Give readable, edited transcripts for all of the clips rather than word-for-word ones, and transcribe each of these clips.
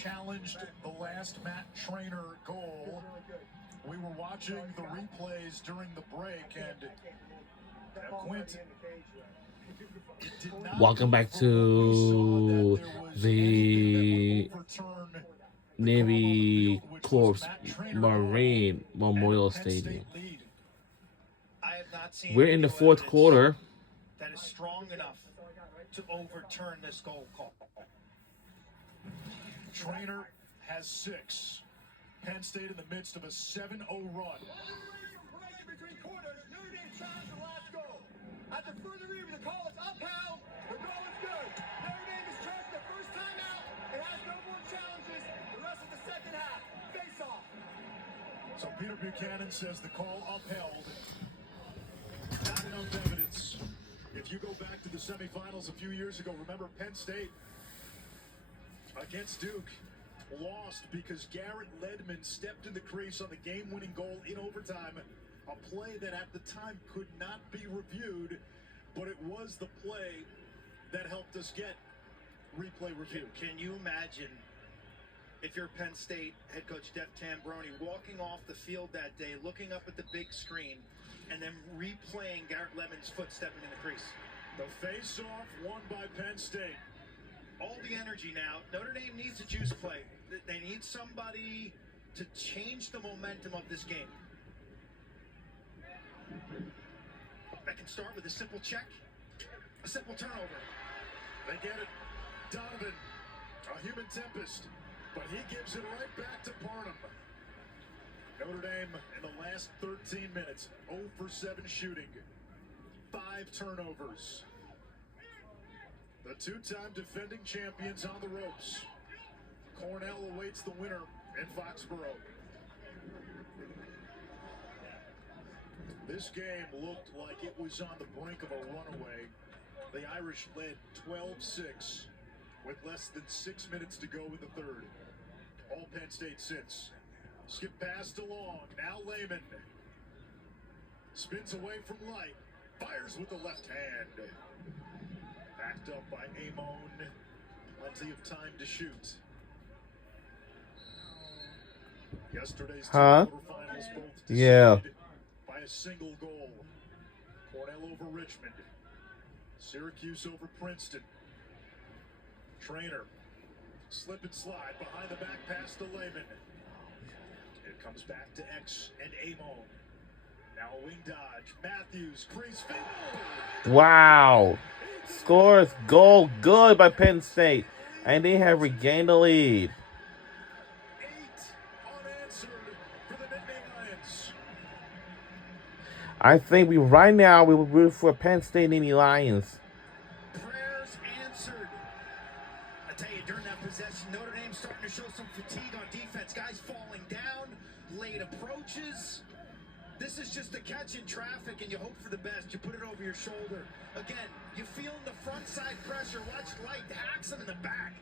challenged the last Matt Trainer goal. We were watching the replays during the break, and Quint, welcome back to the Navy Corps Marine Memorial Stadium. We're in the fourth quarter. That is strong enough to overturn this goal call. Trainer has 6. Penn State in the midst of a 7-0 run. Between quarters, Notre Dame tries the last goal. After further review, the call is upheld. The goal is good. Notre Dame is charged the first time out. It has no more challenges the rest of the second half. Face off. So Peter Buchanan says the call upheld. Not enough evidence. If you go back to the semifinals a few years ago, remember Penn State against Duke lost because Garrett Ledman stepped in the crease on the game-winning goal in overtime, a play that at the time could not be reviewed, but it was the play that helped us get replay review. Can you imagine if you're Penn State head coach Jeff Tambroni walking off the field that day, looking up at the big screen, and then replaying Garrett Ledman's foot stepping in the crease? The face-off won by Penn State. All the energy now. Notre Dame needs a juice play. They need somebody to change the momentum of this game. That can start with a simple check, a simple turnover. They get it. Donovan, a human tempest, but he gives it right back to Barnum. Notre Dame in the last 13 minutes, 0 for 7 shooting, 5 turnovers. The two-time defending champions on the ropes. Cornell awaits the winner in Foxborough. This game looked like it was on the brink of a runaway. The Irish led 12-6 with less than 6 minutes to go in the third. All Penn State since. Skip passed along. Now Lehman spins away from Light. Fires with the left hand. Backed up by Amon. Plenty of time to shoot. Yesterday's quarterfinals both decided by a single goal. Cornell over Richmond. Syracuse over Princeton. Trainer. Slip and slide behind the back pass to Lehman. It comes back to X and Amon. Now a wing dodge. Matthews, crease field. Wow. Scores goal good by Penn State. And they have regained the lead. 8 unanswered for the Nittany Lions. I think right now we will root for Penn State Nittany Lions. Prayers answered. I tell you, during that possession, Notre Dame starting to show some fatigue on defense. Guys falling down, late approaches. This is just a catch in traffic, and you hope for the best. You put it over your shoulder. Again, you feel the front side pressure. Watch Light hacks him in the back.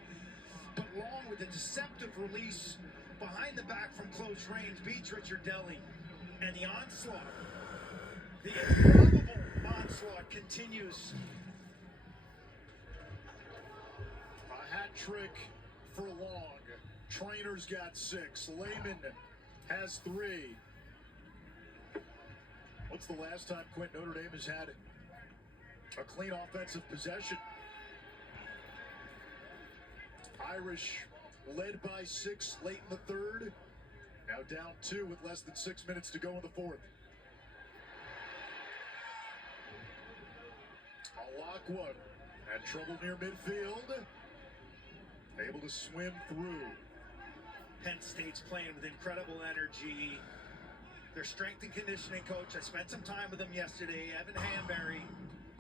But Long with a deceptive release behind the back from close range beats Richard Deli. And the onslaught, the improbable onslaught continues. A hat trick for Long. Trainer's got 6. Lehman has 3. What's the last time Quint Notre Dame has had a clean offensive possession? Irish led by 6 late in the third. Now down 2 with less than 6 minutes to go in the fourth. Alakwa had trouble near midfield. Able to swim through. Penn State's playing with incredible energy. Their strength and conditioning coach, I spent some time with him yesterday, Evan Hanbury,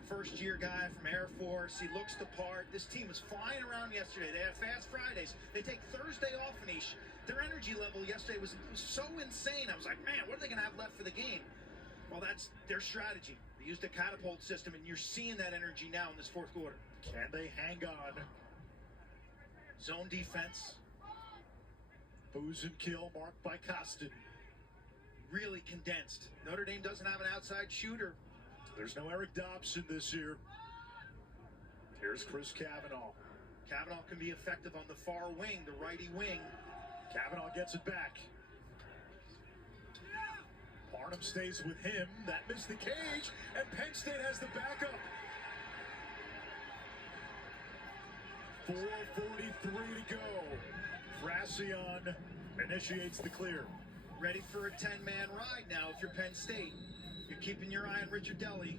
first-year guy from Air Force. He looks the part. This team was flying around yesterday. They had Fast Fridays. They take Thursday off in each. Their energy level yesterday was so insane. I was like, man, what are they going to have left for the game? Well, that's their strategy. They used a catapult system, and you're seeing that energy now in this fourth quarter. Can they hang on? Zone defense. Booze and kill marked by Costin. Really condensed. Notre Dame doesn't have an outside shooter. There's no Eric Dobson this year. Here's Chris Cavanaugh. Kavanaugh can be effective on the far wing, the righty wing. Kavanaugh gets it back. Barnum stays with him. That missed the cage, and Penn State has the backup. 4:43 to go. Frassian initiates the clear. Ready for a 10-man ride now if you're Penn State. You're keeping your eye on Richard Deli.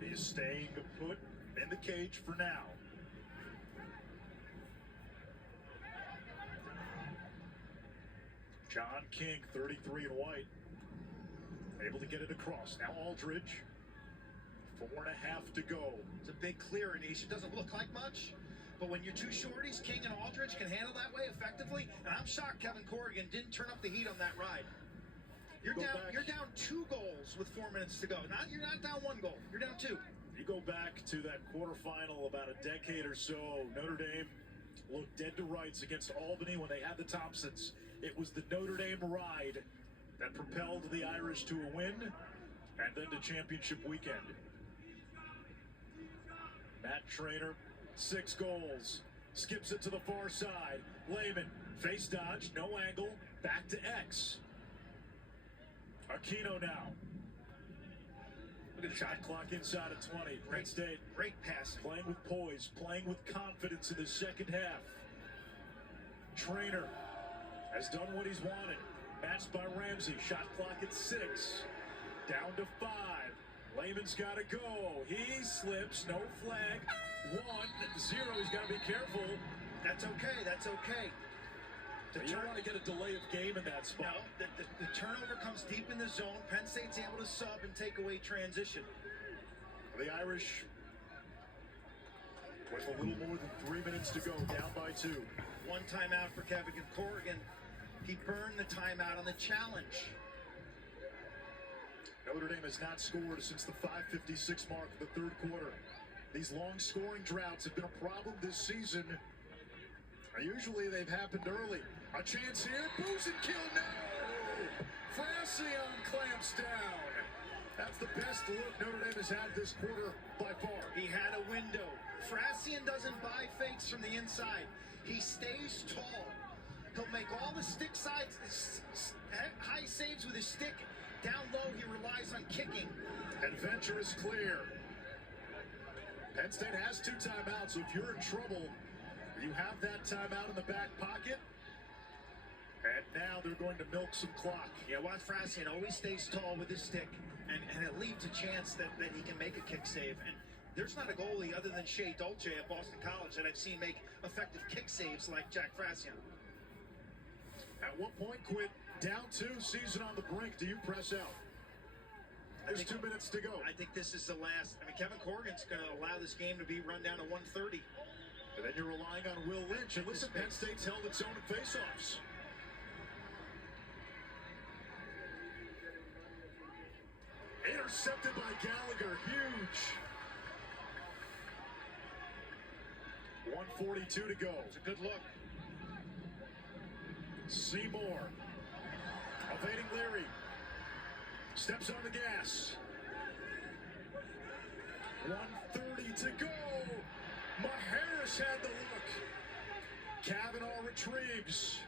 He is staying put in the cage for now. John King, 33 in white, able to get it across. Now Aldridge, 4.5 to go. It's a big clear, Anish. It doesn't look like much, but when you're two shorties, King and Aldridge can handle that way effectively. And I'm shocked Kevin Corrigan didn't turn up the heat on that ride. You're down 2 goals with 4 minutes to go. You're not down 1 goal. You're down 2. You go back to that quarterfinal about a decade or so. Notre Dame looked dead to rights against Albany when they had the Thompsons. It was the Notre Dame ride that propelled the Irish to a win and then to championship weekend. Matt Trainer, 6 goals, skips it to the far side. Lehman, face dodge, no angle, back to X. Aquino now. Look at the Shot clock inside of 20. Penn State Great pass. playing with poise, playing with confidence in the second half. Trainer has done what he's wanted. Matched by Ramsey. Shot clock at 6. Down to 5. Lehman's got to go. He slips. No flag. 1-0. He's got to be careful. That's okay. That's okay. You don't want to get a delay of game in that spot. No, the turnover comes deep in the zone. Penn State's able to sub and take away transition. The Irish with a little more than 3 minutes to go, down by 2. 1 timeout for Kevin Corrigan. He burned the timeout on the challenge. Notre Dame has not scored since the 5:56 mark of the third quarter. These long scoring droughts have been a problem this season. Usually they've happened early. A chance here. Booze and kill. No! Frassian clamps down. That's the best look Notre Dame has had this quarter by far. He had a window. Frassian doesn't buy fakes from the inside. He stays tall. He'll make all the stick sides, high saves with his stick. Down low, he relies on kicking. Adventure is clear. Penn State has 2 timeouts, so if you're in trouble, you have that timeout in the back pocket. And now they're going to milk some clock. Yeah, watch Frassian always stays tall with his stick, and it leaves a chance that he can make a kick save. And there's not a goalie other than Shea Dolce at Boston College that I've seen make effective kick saves like Jack Frassian. At what point, Quinn, down 2, season on the brink, do you press out? There's 2 minutes to go. I think this is the last. I mean, Kevin Corrigan's going to allow this game to be run down to 1:30. And then you're relying on Will Lynch. And listen, Penn State's held its own in faceoffs. Intercepted by Gallagher. Huge. 1:42 to go. It's a good look. Seymour. Evading Leary. Steps on the gas. 1:30 to go. Maharris had the look. Kavanaugh retrieves.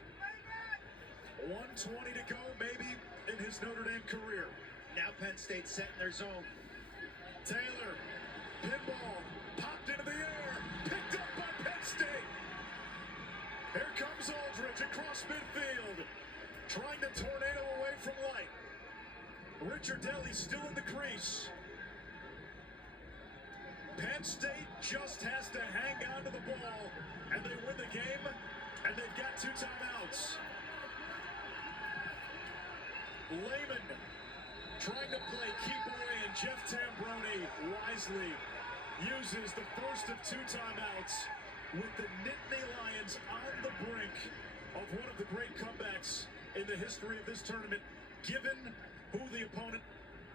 1:20 to go, maybe in his Notre Dame career. Now Penn State set in their zone. Taylor, pinball, popped into the air, picked up by Penn State. Here comes Aldridge across midfield, trying to tornado away from light. Richard Deli still in the crease. Penn State just has to hang on to the ball, and they win the game, and they've got 2 timeouts. Lehman trying to play keep away, and Jeff Tambroni wisely uses the first of 2 timeouts with the Nittany Lions on the brink of one of the great comebacks in the history of this tournament, given who the opponent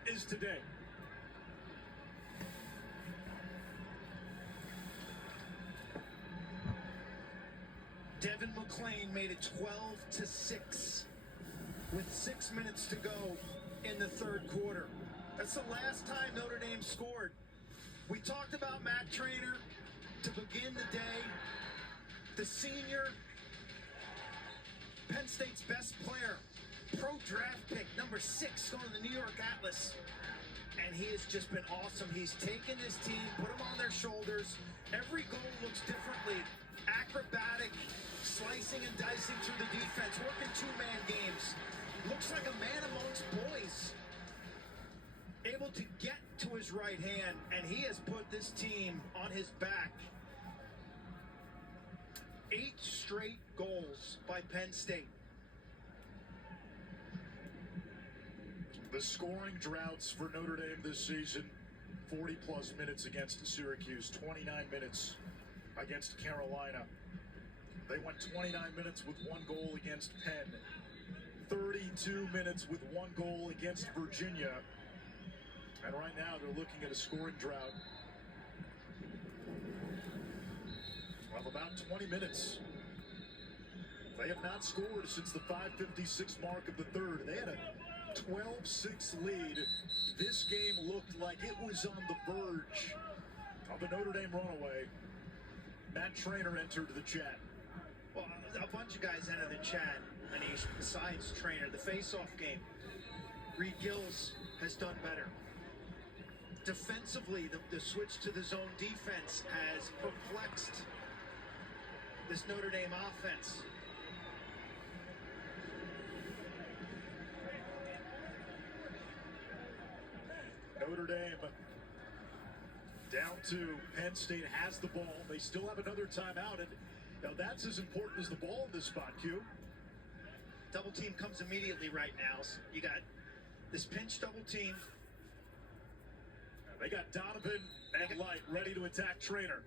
is today. Devin McClain made it 12-6 with 6 minutes to go in the third quarter. That's the last time Notre Dame scored. We talked about Matt Trainer to begin the day. The senior, Penn State's best player, pro draft pick, number 6 going to the New York Atlas. And he has just been awesome. He's taken his team, put them on their shoulders. Every goal looks differently. Acrobatic, slicing and dicing through the defense, working 2-man games. Looks like a man amongst boys. Able to get to his right hand, and he has put this team on his back. 8 straight goals by Penn State. The scoring droughts for Notre Dame this season: 40-plus minutes against Syracuse, 29 minutes against Carolina. They went 29 minutes with 1 goal against Penn, 32 minutes with 1 goal against Virginia, and right now they're looking at a scoring drought of about 20 minutes. They have not scored since the 5:56 mark of the third. They had a 12-6 lead. This game looked like it was on the verge of a Notre Dame runaway. Matt Trainer entered the chat. Well, a bunch of guys entered the chat, Manish, besides Trainer. The face-off game, Reed Gills has done better. Defensively, the switch to the zone defense has perplexed this Notre Dame offense. Notre Dame down 2. Penn State has the ball. They still have another timeout, and now that's as important as the ball in this spot, Q. Double team comes immediately right now. So you got this pinch double team. They got Donovan and Light ready to attack Trainer.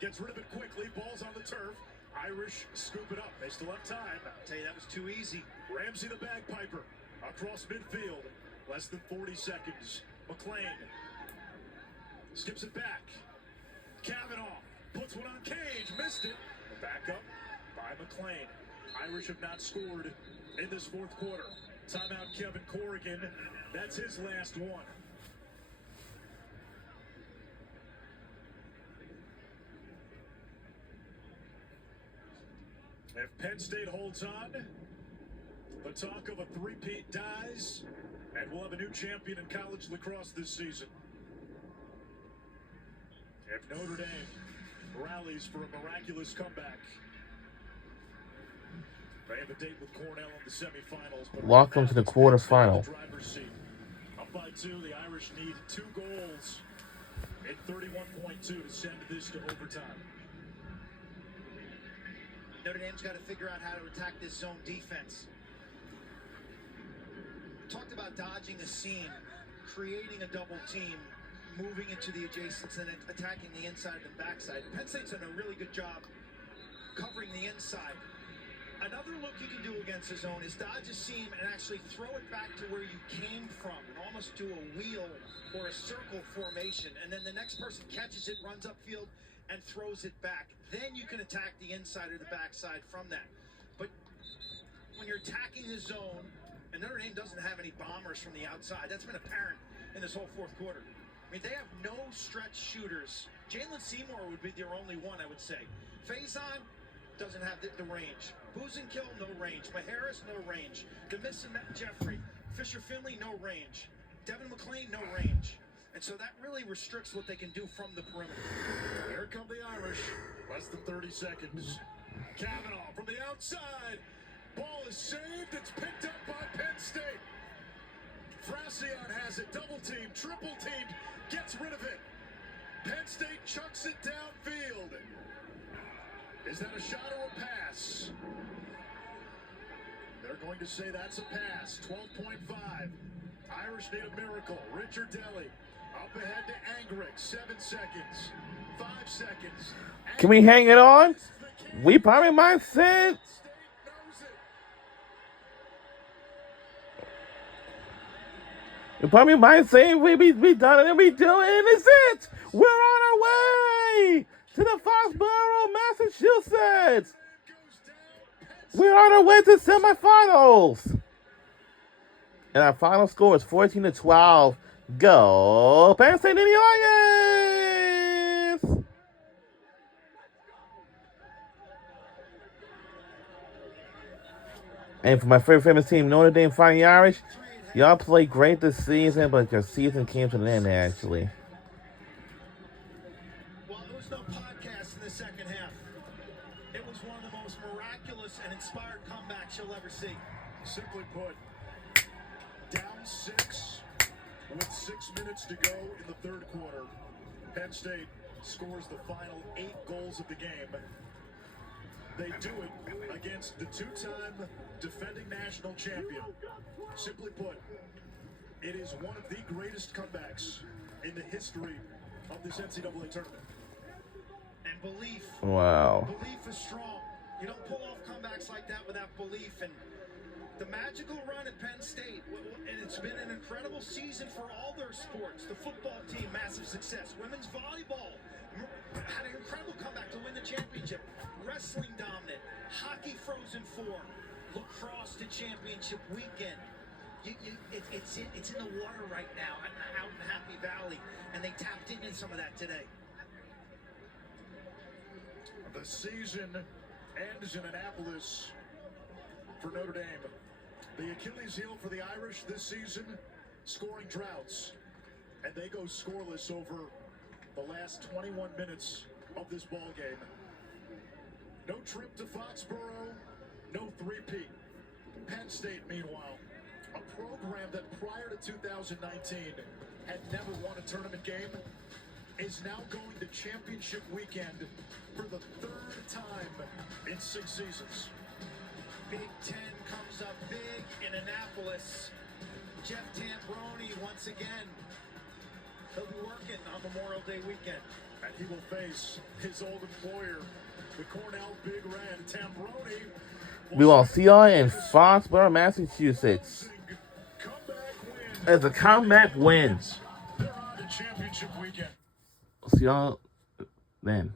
Gets rid of it quickly. Ball's on the turf. Irish scoop it up. They still have time. I'll tell you, that was too easy. Ramsey the bagpiper across midfield. Less than 40 seconds. McLean skips it back. Kavanaugh puts one on Cage. Missed it. Back up by McLean. Irish have not scored in this 4th quarter. Timeout Kevin Corrigan. That's his last one. If Penn State holds on, the talk of a three-peat dies, and we'll have a new champion in college lacrosse this season. If Notre Dame rallies for a miraculous comeback, they have a date with Cornell in the semifinals. But Welcome to the quarterfinal. Up by 2, the Irish need 2 goals in 31.2 to send this to overtime. Notre Dame's got to figure out how to attack this zone defense. Talked about dodging a seam, creating a double team, moving into the adjacents and attacking the inside and the backside. Penn State's done a really good job covering the inside. Another look you can do against the zone is dodge a seam and actually throw it back to where you came from and almost do a wheel or a circle formation. And then the next person catches it, runs upfield, and throws it back. Then you can attack the inside or the backside from that. But when you're attacking the zone, and Notre Dame doesn't have any bombers from the outside, that's been apparent in this whole 4th quarter. I mean, they have no stretch shooters. Jalen Seymour would be their only one, I would say. Faison doesn't have the range. Boozenkill, no range. Maharis, no range. Demis and Matt Jeffrey. Fisher-Finley, no range. Devin McLean, no range. And so that really restricts what they can do from the perimeter. Here come the Irish. Less than 30 seconds. Kavanaugh from the outside. Ball is saved. It's picked up by Penn State. Fracion has it. Double team, triple team. Gets rid of it. Penn State chucks it downfield. Is that a shot or a pass? They're going to say that's a pass. 12.5. Irish need a miracle. Richard Deli up ahead to Angrick. 7 seconds. 5 seconds. Can we hang it on? We probably might sit. We probably might say we done it and we do it and it's it. We're on our way to the Foxborough, Massachusetts. We're on our way to semifinals. And our final score is 14-12. Go Penn State in the audience. And for my favorite famous team, Notre Dame Fighting Irish, y'all played great this season, but your season came to an end, actually. Well, there was no podcast in the second half. It was one of the most miraculous and inspired comebacks you'll ever see. Simply put, down 6 with 6 minutes to go in the third quarter. Penn State scores the final 8 goals of the game. They do it against the 2-time defending national champion. Simply put, it is one of the greatest comebacks in the history of this NCAA tournament. And belief. Wow. Belief is strong. You don't pull off comebacks like that without belief. And the magical run at Penn State, and it's been an incredible season for all their sports. The football team, massive success. Women's volleyball had an incredible comeback to win the championship. Wrestling dominant. Hockey Frozen Four. Lacrosse to championship weekend. It's in the water right now out in Happy Valley, and they tapped into some of that today. The season ends in Annapolis for Notre Dame. The Achilles heel for the Irish this season, scoring droughts. And they go scoreless over the last 21 minutes of this ball game. No trip to Foxborough, no three-peat. Penn State, meanwhile, a program that prior to 2019 had never won a tournament game, is now going to championship weekend for the 3rd time in 6 seasons. Big Ten comes up big in Annapolis. Jeff Tambroni once again. He'll be working on Memorial Day weekend. And he will face his old employer, the Cornell Big Red. Tambroni. We will see y'all in Foxborough, Massachusetts. As a comeback wins. They're on to championship weekend. See y'all then.